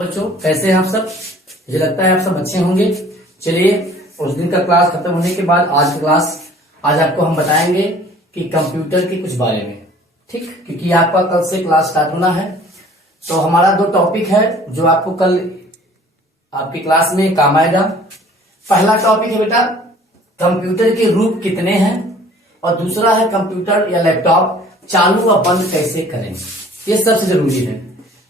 बच्चों कैसे हैं आप सब। मुझे लगता है आप सब अच्छे होंगे। चलिए उस दिन का क्लास खत्म होने के बाद आज आपको हम बताएंगे कि कंप्यूटर के कुछ बारे में, ठीक, क्योंकि आपका कल से क्लास स्टार्ट होना है। तो हमारा दो टॉपिक है जो आपको कल आपकी क्लास में काम आएगा। पहला टॉपिक है बेटा कंप्यूटर के रूप कितने हैं, और दूसरा है कंप्यूटर या लैपटॉप चालू व बंद कैसे करें। ये सबसे जरूरी है।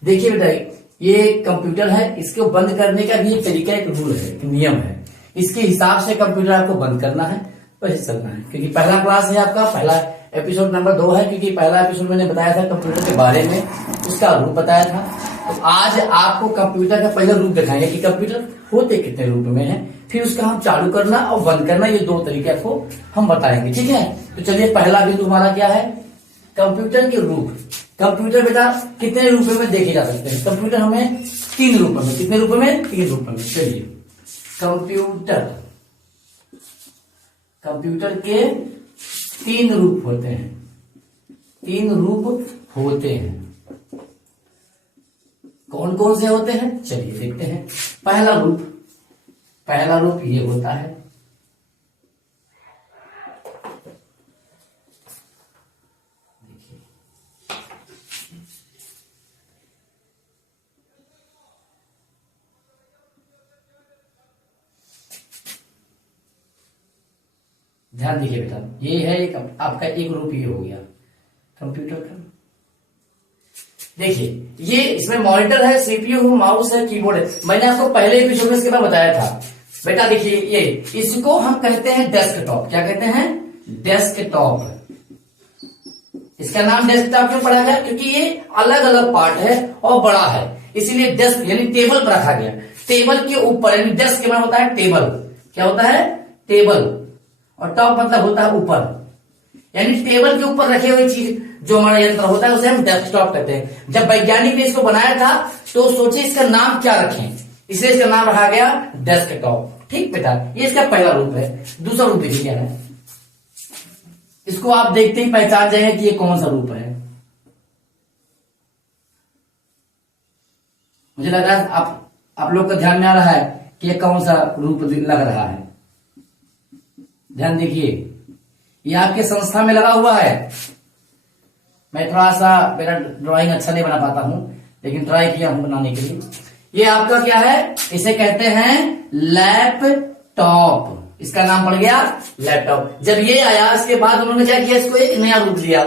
देखिए बेटा ये कंप्यूटर है, इसको बंद करने का भी एक तरीका, एक रूल है, एक नियम है। इसके हिसाब से कंप्यूटर आपको बंद करना है, वैसे चलना है। क्योंकि पहला क्लास है आपका, पहला एपिसोड नंबर 2 है। क्योंकि पहला एपिसोड मैंने बताया था कंप्यूटर के बारे में, उसका रूप बताया था। तो आज आपको कंप्यूटर का पहला रूप दिखाएंगे कि कंप्यूटर होते कितने रूप में है, फिर उसका हम चालू करना और बंद करना, ये दो तरीके आपको हम बताएंगे, ठीक है। तो चलिए पहला बिंदु हमारा क्या है, कंप्यूटर के रूप। कंप्यूटर बेटा कितने रूपों में देखे जा सकते हैं। कंप्यूटर हमें 3 रूपों में, कितने रूपों में, 3 रूपों में। चलिए कंप्यूटर के 3 रूप होते हैं, 3 रूप होते हैं। कौन कौन से होते हैं चलिए देखते हैं। पहला रूप ये होता है, ध्यान दीजिए बेटा, ये है एक आपका एक रूप, ये हो गया कंप्यूटर का। देखिए ये इसमें मॉनिटर है, सीपीयू, माउस है, कीबोर्ड है। मैंने आपको पहले एपिसोड में इसके बारे में बताया था बेटा। देखिए ये इसको हम कहते हैं डेस्कटॉप। क्या कहते हैं, डेस्कटॉप। इसका नाम डेस्कटॉप क्यों पड़ा गया, क्योंकि ये अलग अलग पार्ट है और बड़ा है, इसीलिए डेस्क यानी टेबल पर रखा गया। टेबल के ऊपर, यानी डेस्क के मतलब होता है टेबल। क्या होता है, टेबल, और टॉप मतलब होता है ऊपर, यानी टेबल के ऊपर रखे हुए चीज जो हमारा यंत्र होता है उसे हम डेस्कटॉप कहते हैं। जब वैज्ञानिक ने इसको बनाया था तो सोचे इसका नाम क्या रखें, इसलिए इसका नाम रखा गया डेस्कटॉप। ठीक बेटा, ये इसका पहला रूप है। दूसरा रूप देखिए क्या है, इसको आप देखते ही पहचान जाएंगे कि ये कौन सा रूप है। मुझे लग रहा है आप लोग का ध्यान में आ रहा है कि ये कौन सा रूप लग रहा है। ध्यान देखिए, ये आपके संस्था में लगा हुआ है। मैं थोड़ा सा मेरा ड्राइंग अच्छा नहीं बना पाता हूं, लेकिन ट्राई किया हूं बनाने के लिए। ये आपका क्या है, इसे कहते हैं लैपटॉप। इसका नाम पड़ गया लैपटॉप। जब ये आया इसके बाद उन्होंने क्या किया, इसको एक नया रूप दिया,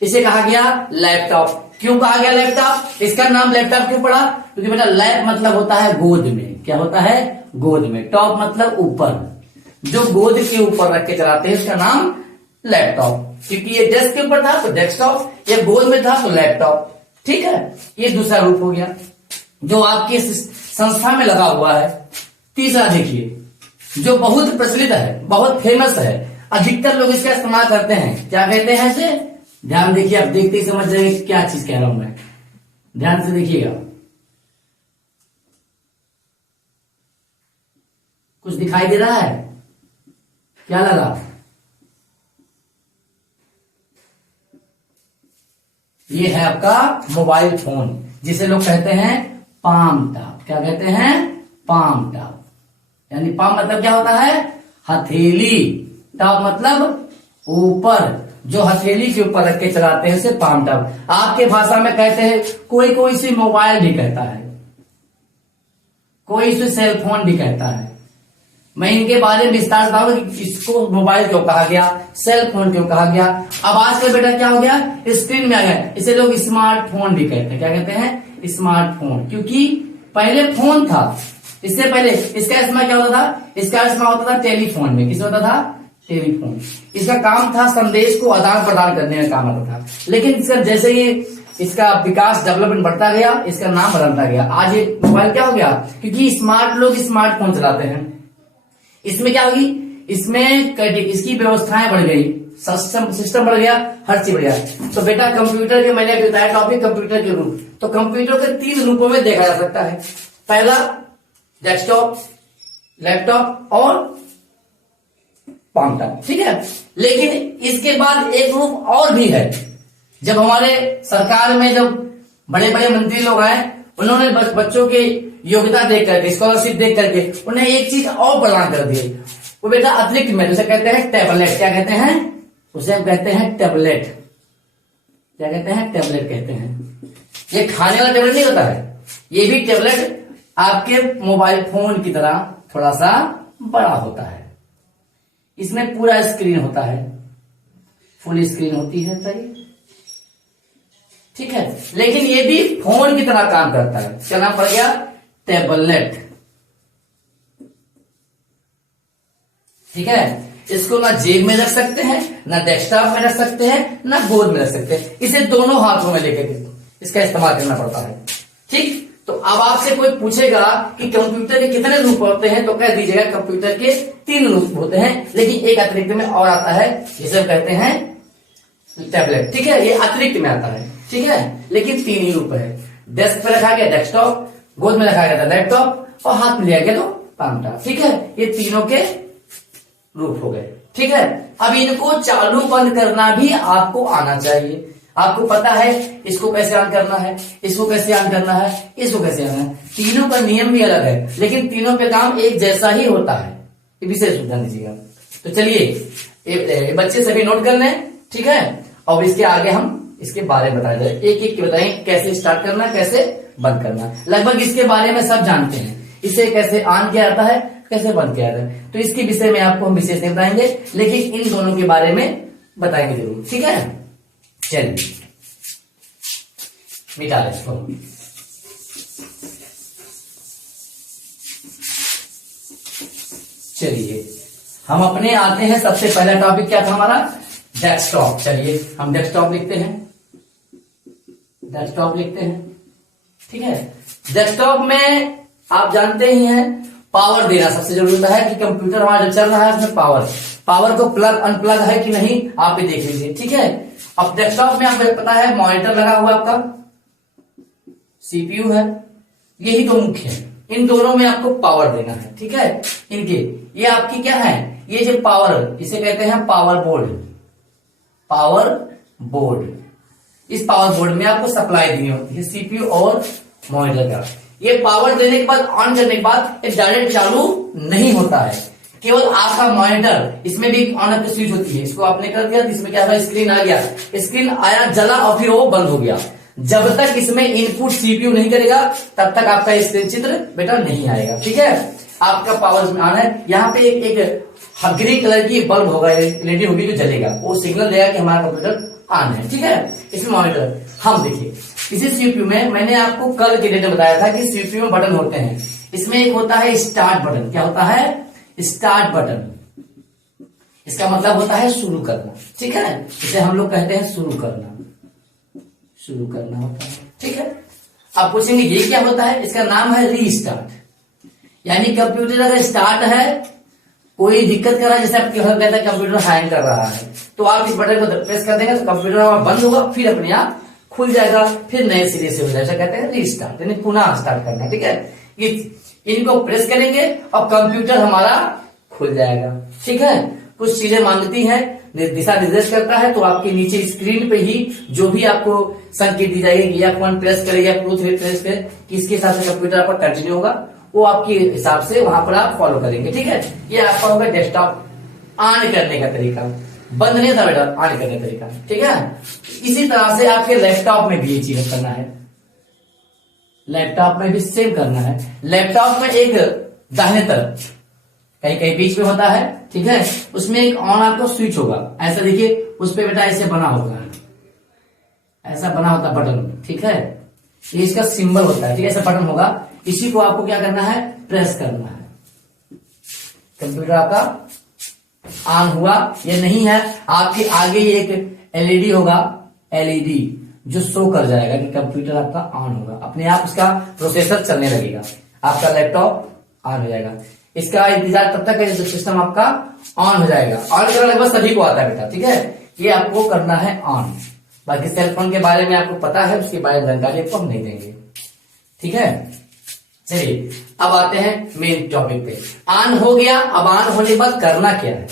इसे कहा गया लैपटॉप। क्यों कहा गया लैपटॉप, इसका नाम लैपटॉप क्यों पड़ा, क्योंकि बेटा लैप मतलब होता है गोद में। क्या होता है, गोद में। टॉप मतलब ऊपर, जो गोद के ऊपर रख के चलाते हैं उसका नाम लैपटॉप। क्योंकि ये डेस्क के ऊपर था तो डेस्कटॉप, ये गोद में था तो लैपटॉप। ठीक है, ये दूसरा रूप हो गया जो आपके संस्था में लगा हुआ है। तीसरा देखिए जो बहुत प्रचलित है, बहुत फेमस है, अधिकतर लोग इसका इस्तेमाल करते हैं। क्या कहते हैं इसे, ध्यान देखिए, आप देखते ही समझ जाएंगे क्या चीज कह रहा हूं मैं। ध्यान से देखिएगा, कुछ दिखाई दे रहा है, क्या लगा, ये है आपका मोबाइल फोन, जिसे लोग कहते हैं पाम टॉप। क्या कहते हैं, पाम टॉप। यानी पाम मतलब क्या होता है, हथेली, टॉप मतलब ऊपर, जो हथेली के ऊपर रख के चलाते हैं उसे पाम टॉप। आपके भाषा में कहते हैं, कोई इसे मोबाइल भी कहता है, कोई इसे सेल फोन भी कहता है। मैं इनके बारे में विस्तार से बताऊंगा कि इसको मोबाइल क्यों कहा गया, सेल फोन क्यों कहा गया। अब आजकल बेटा क्या हो गया, स्क्रीन में आ गया, इसे लोग स्मार्टफोन भी कहते हैं। क्या कहते हैं, स्मार्टफोन। क्योंकि पहले फोन था, इससे पहले इसका इस्तेमाल क्या होता था, इसका इस्तेमाल होता था टेलीफोन में। किस होता था, टेलीफोन। इसका काम था संदेश को आदान प्रदान करने में काम आता था। लेकिन इसका जैसे ही इसका विकास, डेवलपमेंट बढ़ता गया, इसका नाम बदलता गया। आज ये मोबाइल क्या हो गया, क्योंकि स्मार्ट लोग स्मार्टफोन चलाते हैं। इसमें क्या होगी, इसमें इसकी व्यवस्थाएं बढ़ गई, सिस्टम बढ़ गया, हर चीज बढ़ गया। तो बेटा कंप्यूटर के मैंने बताया टॉपिक कंप्यूटर के रूप। तो कंप्यूटर के 3 रूपों में देखा जा सकता है। पहला डेस्कटॉप, लैपटॉप और पाम टॉप। ठीक है, लेकिन इसके बाद एक रूप और भी है। जब हमारे सरकार में जब बड़े बड़े मंत्री लोग आए उन्होंने बच्चों के योग्यता देख करके, स्कॉलरशिप देख करके उन्हें एक चीज और प्रदान कर दी, वो बेटा अतिरिक्त में, उसे कहते हैं टैबलेट। क्या कहते हैं उसे? हम कहते हैं टैबलेट। क्या कहते हैं? टैबलेट कहते हैं। ये खाने वाला टैबलेट नहीं होता है, ये भी टैबलेट आपके मोबाइल फोन की तरह थोड़ा सा बड़ा होता है। इसमें पूरा स्क्रीन होता है, फुल स्क्रीन होती है, सही, ठीक है। लेकिन ये भी फोन की तरह काम करता है। इसका नाम पड़ गया टैबलेट, ठीक है। इसको ना जेब में रख सकते हैं, ना डेस्कटॉप में रख सकते हैं, ना गोद में रख सकते हैं। इसे दोनों हाथों में लेकर इसका इस्तेमाल करना पड़ता है, ठीक। तो अब आपसे कोई पूछेगा कि कंप्यूटर के कितने रूप होते हैं, तो कह दीजिएगा कंप्यूटर के 3 रूप होते हैं, लेकिन एक अतिरिक्त में और आता है, जिसे कहते हैं टैबलेट, ठीक है। ये अतिरिक्त में आता है, ठीक है, लेकिन 3 ही रूप है। डेस्क पे रखा गया डेस्कटॉप, गोद में रखा गया था लैपटॉप, और हाथ में लिया गया तो पामटा, ठीक है। ये तीनों के रूप हो गए, ठीक है। अब इनको चालू बंद करना भी आपको आना चाहिए। आपको पता है इसको कैसे ऑन करना है, इसको कैसे ऑन करना है, इसको कैसे ऑन है। तीनों का नियम भी अलग है, लेकिन तीनों पे काम एक जैसा ही होता है। ये विशेष ध्यान दीजिएगा। तो चलिए बच्चे सभी नोट कर लें, ठीक है। और इसके आगे हम इसके बारे में बताया जाए, एक एक बताएं कैसे स्टार्ट करना, कैसे बंद करना। लगभग इसके बारे में सब जानते हैं, इसे कैसे ऑन किया जाता है, कैसे बंद किया जाता है। तो इसके विषय में आपको हम विशेष नहीं बताएंगे, लेकिन इन दोनों के बारे में बताएंगे जरूर, ठीक है। चलिए मिटा लें इसको। चलिए हम अपने आते हैं, सबसे पहला टॉपिक क्या था हमारा? डेस्कटॉप। चलिए हम डेस्कटॉप लिखते हैं, डेस्कटॉप लिखते हैं, ठीक है। डेस्कटॉप में आप जानते ही हैं पावर देना सबसे जरूरी होता है कि कंप्यूटर हमारा जो चल रहा है उसमें पावर को प्लग अनप्लग है कि नहीं आप भी देख लीजिए, ठीक है। अब डेस्कटॉप में आपको पता है मॉनिटर लगा हुआ आपका, सीपीयू है, यही दो मुख्य है। इन दोनों में आपको पावर देना है, ठीक है। इनके ये आपकी क्या है, ये जो पावर, इसे कहते हैं पावर बोर्ड। पावर बोर्ड, इस पावर बोर्ड में आपको सप्लाई देनी होती है सीपीयू और मॉनिटर का। ये पावर देने के बाद, ऑन करने के बाद ये डायरेक्ट चालू नहीं होता है, केवल आपका मॉनिटर, इसमें भी ऑन ऑफ की स्विच होती है, इसको आपने कर दिया, इसमें क्या था, स्क्रीन आ गया, स्क्रीन आया, जला और फिर वो बंद हो गया। जब तक इसमें इनपुट सीपीयू नहीं करेगा तब तक आपका स्क्रीन चित्र बेटा नहीं आएगा, ठीक है। आपका पावर इसमें ऑन है, यहाँ पे एक ग्रीन कलर की बल्ब होगा, एलईडी होगी जो जलेगा, वो सिग्नल देगा कि हमारा कंप्यूटर ऑन है, ठीक है। इसमें मॉनिटर, हम देखिए इसी सीपीयू में मैंने आपको कल के डेट में बताया था कि सीपीयू में बटन होते हैं। इसमें एक होता है स्टार्ट बटन। क्या होता है? Start button. इसका मतलब होता है शुरू करना, ठीक है। इसे हम लोग कहते हैं शुरू करना, शुरू करना होता है, ठीक है। आप पूछेंगे ये क्या होता है? इसका नाम है रीस्टार्ट। यानी कंप्यूटर अगर स्टार्ट है, कोई दिक्कत कर रहा है, जैसे आप कहते हैं कंप्यूटर हैंग कर रहा है, तो आप इस बटन को प्रेस कर देंगे तो कंप्यूटर बंद होगा, फिर अपने आप खुल जाएगा, फिर नए सिरे से हो जाएगा। कहते हैं रीस्टार्ट, यानी पुनः स्टार्ट करना, ठीक है। इनको प्रेस करेंगे और कंप्यूटर हमारा खुल जाएगा, ठीक है। कुछ चीजें मांगती है, दिशा निर्देश करता है, तो आपके नीचे स्क्रीन पे ही जो भी आपको संकेत दी जाएगी, F1 प्रेस करे या F2 प्रेस करे, किसके हिसाब से कंप्यूटर आपका कंटिन्यू होगा, वो आपके हिसाब से वहां पर आप फॉलो करेंगे, ठीक है। ये आपका होगा डेस्कटॉप ऑन करने का तरीका, बंद नहीं था बेटा, ऑन करने का तरीका, ठीक है। इसी तरह से आपके लैपटॉप में भी ये चीज करना है, लैपटॉप में भी सेम करना है। लैपटॉप में एक दाहिने तरफ कहीं कहीं बीच में होता है, ठीक है, उसमें एक ऑन आपको स्विच होगा, ऐसा देखिए, उस पर बेटा ऐसे बना होगा, ऐसा बना होता बटन, ठीक है। ये इसका सिंबल होता है, ठीक है, ऐसा बटन होगा, इसी को आपको क्या करना है, प्रेस करना है। कंप्यूटर आपका ऑन हुआ, ये नहीं है, आपके आगे एक एलईडी होगा, एलईडी जो शो कर जाएगा कि कंप्यूटर आपका ऑन होगा, अपने आप उसका प्रोसेसर चलने लगेगा, आपका लैपटॉप ऑन हो जाएगा। इसका इंतजार तब तक है जब सिस्टम आपका ऑन हो जाएगा। ऑन करने के बाद सभी को आता है बेटा, ठीक है, ये आपको करना है ऑन। बाकी सेलफोन के बारे में आपको पता है, उसके बारे में जानकारी आपको हम नहीं देंगे, ठीक है। चलिए अब आते हैं मेन टॉपिक पे। ऑन हो गया, अब ऑन होने के बाद करना क्या है,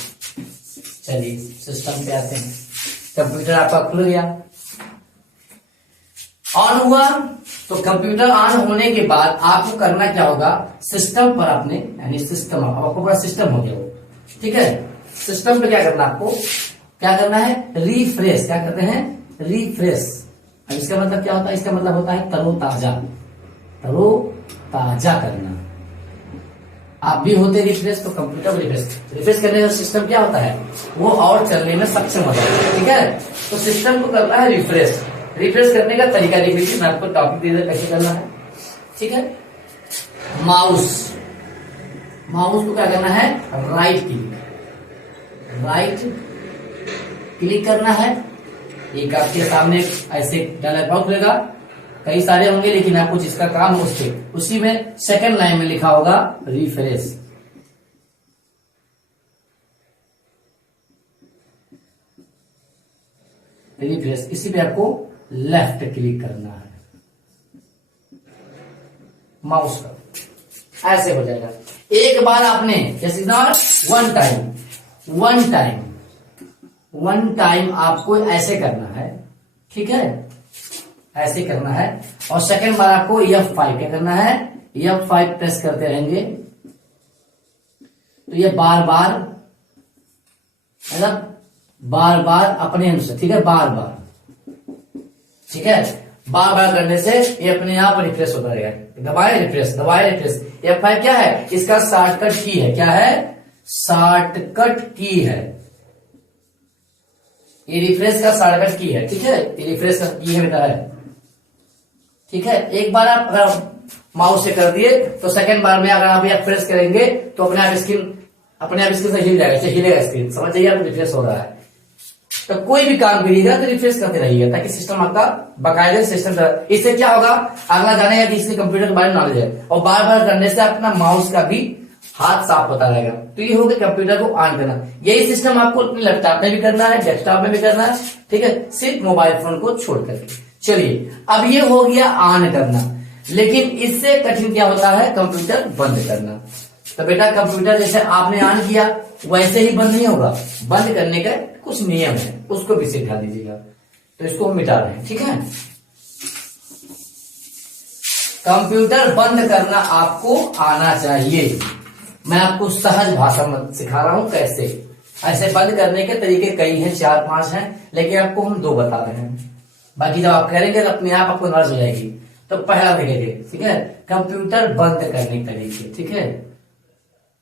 चलिए सिस्टम पे आते हैं। कंप्यूटर आपका खुल गया, ऑन हुआ तो कंप्यूटर ऑन होने के बाद आपको करना क्या होगा, सिस्टम पर आपने यानी सिस्टम आपको पूरा सिस्टम हो गया वो, ठीक है। सिस्टम पे क्या करना आपको, क्या करना है, रिफ्रेश। क्या करते हैं, रिफ्रेश। अब इसका मतलब क्या होता है, इसका मतलब होता है तरोताजा, तरोताजा करना। आप भी होते रिफ्रेश तो कंप्यूटर को रिफ्रेश करने का सिस्टम क्या होता है, वो और चलने में सक्षम होता है, ठीक है। तो सिस्टम को करना है रिफ्रेश। रिफ्रेश करने का तरीका देख लीजिए, मैं आपको टॉपिक दे कैसे करना है, ठीक है। माउस, माउस को क्या करना है, राइट क्लिक करना है। एक आपके सामने ऐसे डायलॉग बॉक्स होगा, कई सारे होंगे लेकिन आपको जिसका काम हो उसके उसी में सेकंड लाइन में लिखा होगा रिफ्रेश। रिफ्रेश, इसी पे आपको लेफ्ट क्लिक करना है माउस पर, ऐसे हो जाएगा। एक बार आपने जैसे वन टाइम आपको ऐसे करना है, ठीक है, ऐसे करना है। और सेकंड बार आपको F5 क्या करना है, F5 प्रेस करते रहेंगे तो ये बार बार मतलब बार बार अपने अनुसार, ठीक है, बार बार, ठीक है, बार बार करने से ये अपने आप रिफ्रेश होता रहेगा। दबाए रिफ्रेश, दबाए रिफ्रेश। F5 क्या है, इसका शॉर्टकट की है, क्या है, शॉर्टकट की है, ये रिफ्रेश का शॉर्टकट की है, ठीक है, ये रिफ्रेश का की है बेटा है, ठीक है। एक बार आप अगर माउस से कर दिए तो सेकंड बार में अगर आप ये प्रेस करेंगे तो अपने आप स्क्रीन से हिल जाएगा, हिलेगा स्क्रीन, समझ जाइए आपको रिफ्रेश हो रहा है। तो कोई भी काम करिएगा तो रिफ्रेश करते रहिए ताकि सिस्टम आपका बाकायदे सिस्टम, इससे क्या होगा, अगला जाने या इसके कंप्यूटर के बारे में नॉलेज है, और बार बार करने से अपना माउस का भी हाथ साफ होता रहेगा। तो ये होगा कंप्यूटर को ऑन करना। यही सिस्टम आपको अपने लैपटॉप में भी करना है, डेस्कटॉप में भी करना है, ठीक है, सिर्फ मोबाइल फोन को छोड़ करके। चलिए, अब ये हो गया ऑन करना, लेकिन इससे कठिन क्या होता है, कंप्यूटर बंद करना। तो बेटा कंप्यूटर जैसे आपने ऑन किया वैसे ही बंद नहीं होगा, बंद करने का कुछ नियम है, उसको भी सिखा दीजिएगा। तो इसको मिटा रहे हैं, ठीक है। कंप्यूटर बंद करना आपको आना चाहिए। मैं आपको सहज भाषा में सिखा रहा हूं कैसे। ऐसे बंद करने के तरीके कई हैं, 4-5 हैं, लेकिन आपको हम 2 बता रहे हैं। बाकी जब आप करेंगे तो अपने आप आपको नॉलेज हो जाएगी। तो पहला देखेंगे, ठीक है, कंप्यूटर बंद करने के तरीके, ठीक है।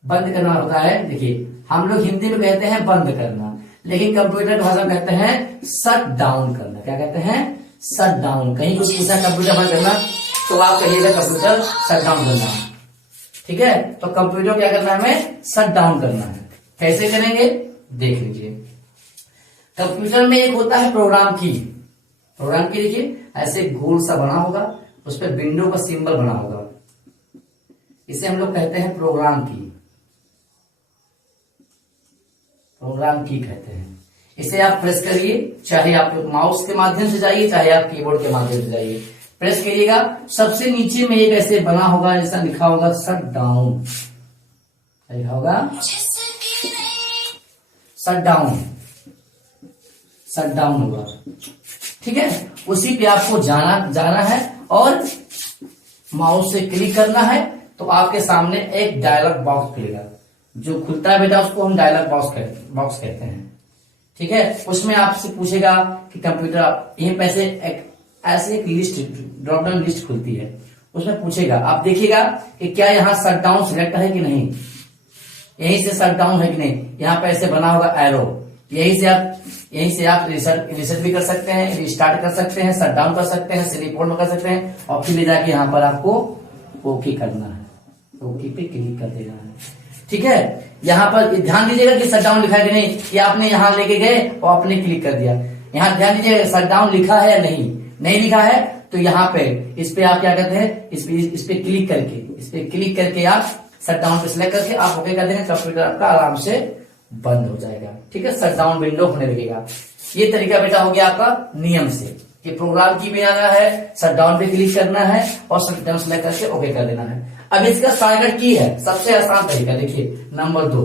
बंद करना होता है, देखिए हम लोग हिंदी में कहते हैं बंद करना, लेकिन कंप्यूटर भाषा में कहते हैं शट डाउन करना। क्या कहते हैं, शट डाउन। कहीं कुछ पूछा कंप्यूटर बंद करना तो आप कहिएगा कंप्यूटर शट डाउन करना, ठीक है। तो कंप्यूटर क्या करना है, हमें शट डाउन करना है। कैसे करेंगे देख लीजिए। कंप्यूटर में एक होता है प्रोग्राम की। प्रोग्राम की देखिए ऐसे गोल सा बना होगा, उस पर विंडो का सिंबल बना होगा, इसे हम लोग कहते हैं प्रोग्राम की। प्रोग्राम की कहते हैं। इसे आप प्रेस करिए, चाहे आप माउस के माध्यम से जाइए, चाहे आप कीबोर्ड के माध्यम से जाइए, प्रेस करिएगा। सबसे नीचे में एक ऐसे बना होगा, जैसा लिखा होगा शट डाउन, लिखा होगा शट डाउन, शट डाउन होगा, ठीक है। उसी पे आपको जाना है और माउस से क्लिक करना है तो आपके सामने एक डायलॉग बॉक्स खुलेगा। जो खुलता है बेटा उसको हम डायलॉग बॉक्स कहते हैं, ठीक है। उसमें आपसे पूछेगा कि कंप्यूटर यहीं पैसे ऐसे एक लिस्ट, ड्रॉप डाउन लिस्ट खुलती है, उसमें पूछेगा, आप देखिएगा कि क्या यहाँ शट डाउन सिलेक्ट है कि नहीं, यहीं से शट डाउन है कि नहीं। यहाँ पे ऐसे बना होगा एरो, यहीं से आप रिसेट भी कर सकते हैं, रिस्टार्ट कर सकते हैं, शट डाउन कर सकते हैं, स्लीप मोड में कर सकते हैं, और फिर ले जाके यहाँ पर आपको ओके करना है, ओके पे क्लिक कर देना है, ठीक है। यहाँ पर ध्यान दीजिएगा कि शट डाउन लिखा है कि नहीं, कि आपने यहाँ लेके गए और आपने क्लिक कर दिया। यहाँ ध्यान दीजिए शट डाउन लिखा है या नहीं लिखा है तो यहाँ पे इस पे आप क्या करते हैं, इस पे क्लिक करके आप शट डाउन पे सिलेक्ट करके आप ओके कर देंगे, कंप्यूटर आपका आराम से बंद हो जाएगा, ठीक है। शट डाउन विंडो होने लगेगा। ये तरीका बेटा हो गया आपका नियम से, कि प्रोग्राम की भी आना है, शट डाउन पे क्लिक करना है और शट डाउन सिलेक्ट करके ओके कर देना है। अब इसका शॉर्टकट की है, सबसे आसान तरीका देखिए, नंबर 2,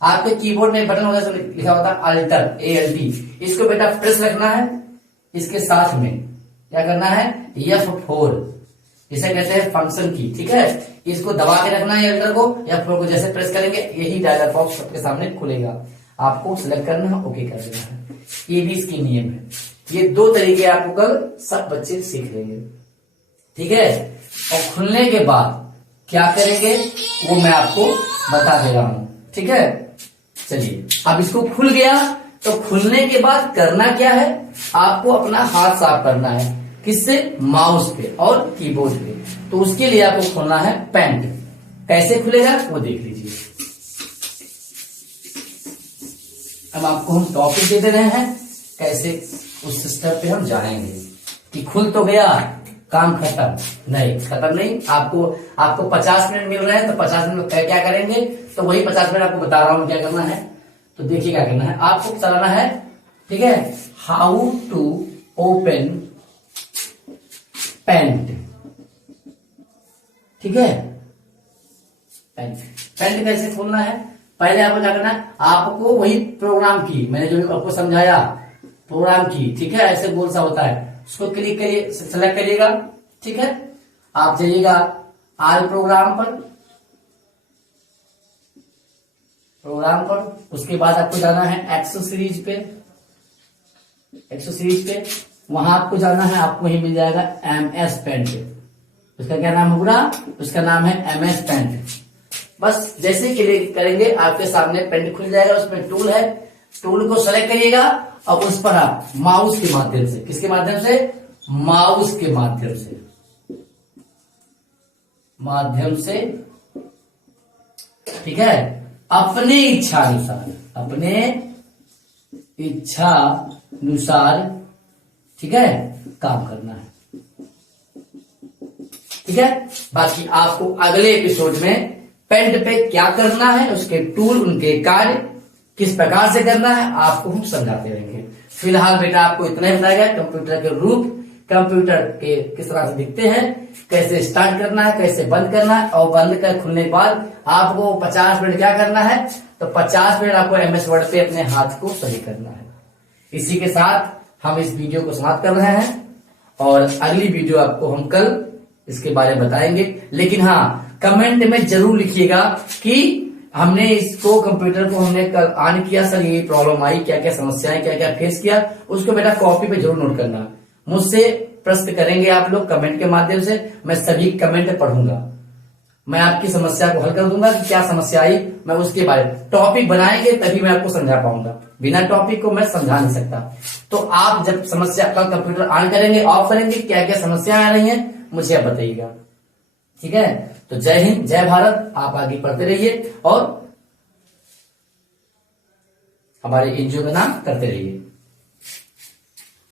आपके कीबोर्ड में बटन होगा लिखा होता है अल्टर, ALT, इसको बेटा प्रेस रखना है इसके साथ में, क्या करना है, F4, इसे कहते हैं फंक्शन की। ठीक है, इसको दबा के रखना है एंटर को, F4 को जैसे प्रेस करेंगे यही डायलॉग बॉक्स सबके सामने खुलेगा, आपको सिलेक्ट करना है, ओके कर देना है। ये भी इसके नियम है। ये 2 तरीके आपको कल सब बच्चे सीख लेंगे। ठीक है, और खुलने के बाद क्या करेंगे वो मैं आपको बता दे रहा हूं। ठीक है, चलिए अब इसको खुल गया, तो खुलने के बाद करना क्या है, आपको अपना हाथ साफ करना है, किससे, माउस पे और कीबोर्ड पे। तो उसके लिए आपको खोलना है पेंट। कैसे खुलेगा वो देख लीजिए। अब आपको हम टॉपिक दे दे रहे हैं, कैसे उस स्टेप पे हम जाएंगे कि खुल तो गया, काम खत्म नहीं, खत्म नहीं। आपको 50 मिनट मिल रहे हैं, तो 50 मिनट क्या करेंगे, तो वही 50 मिनट आपको बता रहा हूं क्या करना है। तो देखिए क्या करना है, आपको चलाना है। ठीक है, हाउ टू ओपन पेंट। ठीक है, पेंट कैसे खोलना है, पहले आपको क्या करना है, आपको वही प्रोग्राम की मैंने जो आपको समझाया, प्रोग्राम की। ठीक है, ऐसे गोल सा होता है, उसको क्लिक करिए, सेलेक्ट करिएगा। ठीक है, आप जाइएगा आल प्रोग्राम पर, उसके बाद आपको जाना है एक्सेसरीज पे, वहां आपको जाना है, आपको वही मिल जाएगा MS पेंट। उसका क्या नाम होगा, उसका नाम है MS पेंट। बस जैसे क्लिक करेंगे आपके सामने पेंट खुल जाएगा, उसमें टूल है, टूल को सेलेक्ट करिएगा और उस पर आप माउस के माध्यम से, किसके माध्यम से, माउस के माध्यम से, ठीक है, अपने इच्छा अनुसार, ठीक है, काम करना है। ठीक है, बाकी आपको अगले एपिसोड में पेंट पे क्या करना है, उसके टूल, उनके कार्य किस प्रकार से करना है, आपको हम समझाते रहेंगे। फिलहाल बेटा आपको इतना ही बताया गया, कंप्यूटर के रूप, कंप्यूटर के किस तरह से दिखते हैं, कैसे स्टार्ट करना है, कैसे बंद करना है, और बंद कर खुलने के बाद आपको 50 मिनट क्या करना है, तो 50 मिनट आपको MS वर्ड पे अपने हाथ को सही करना है। इसी के साथ हम इस वीडियो को समाप्त कर रहे हैं, और अगली वीडियो आपको हम कल इसके बारे में बताएंगे। लेकिन हाँ, कमेंट में जरूर लिखिएगा कि हमने इसको, कंप्यूटर को हमने कल ऑन किया सर, ये प्रॉब्लम आई, क्या क्या समस्याएं, क्या क्या फेस किया, उसको बेटा कॉपी पे जरूर नोट करना। मुझसे प्रश्न करेंगे आप लोग कमेंट के माध्यम से, मैं सभी कमेंट पढ़ूंगा, मैं आपकी समस्या को हल कर दूंगा कि क्या समस्या आई, मैं उसके बारे में टॉपिक बनाएंगे तभी मैं आपको समझा पाऊंगा, बिना टॉपिक को मैं समझा नहीं सकता। तो आप जब समस्या का कंप्यूटर ऑन करेंगे, ऑफ करेंगे, क्या क्या समस्याएं आ रही हैं मुझे आप बताइएगा। ठीक है, तो जय हिंद, जय भारत, आप आगे पढ़ते रहिए और हमारे एनजीओ का नाम करते रहिए।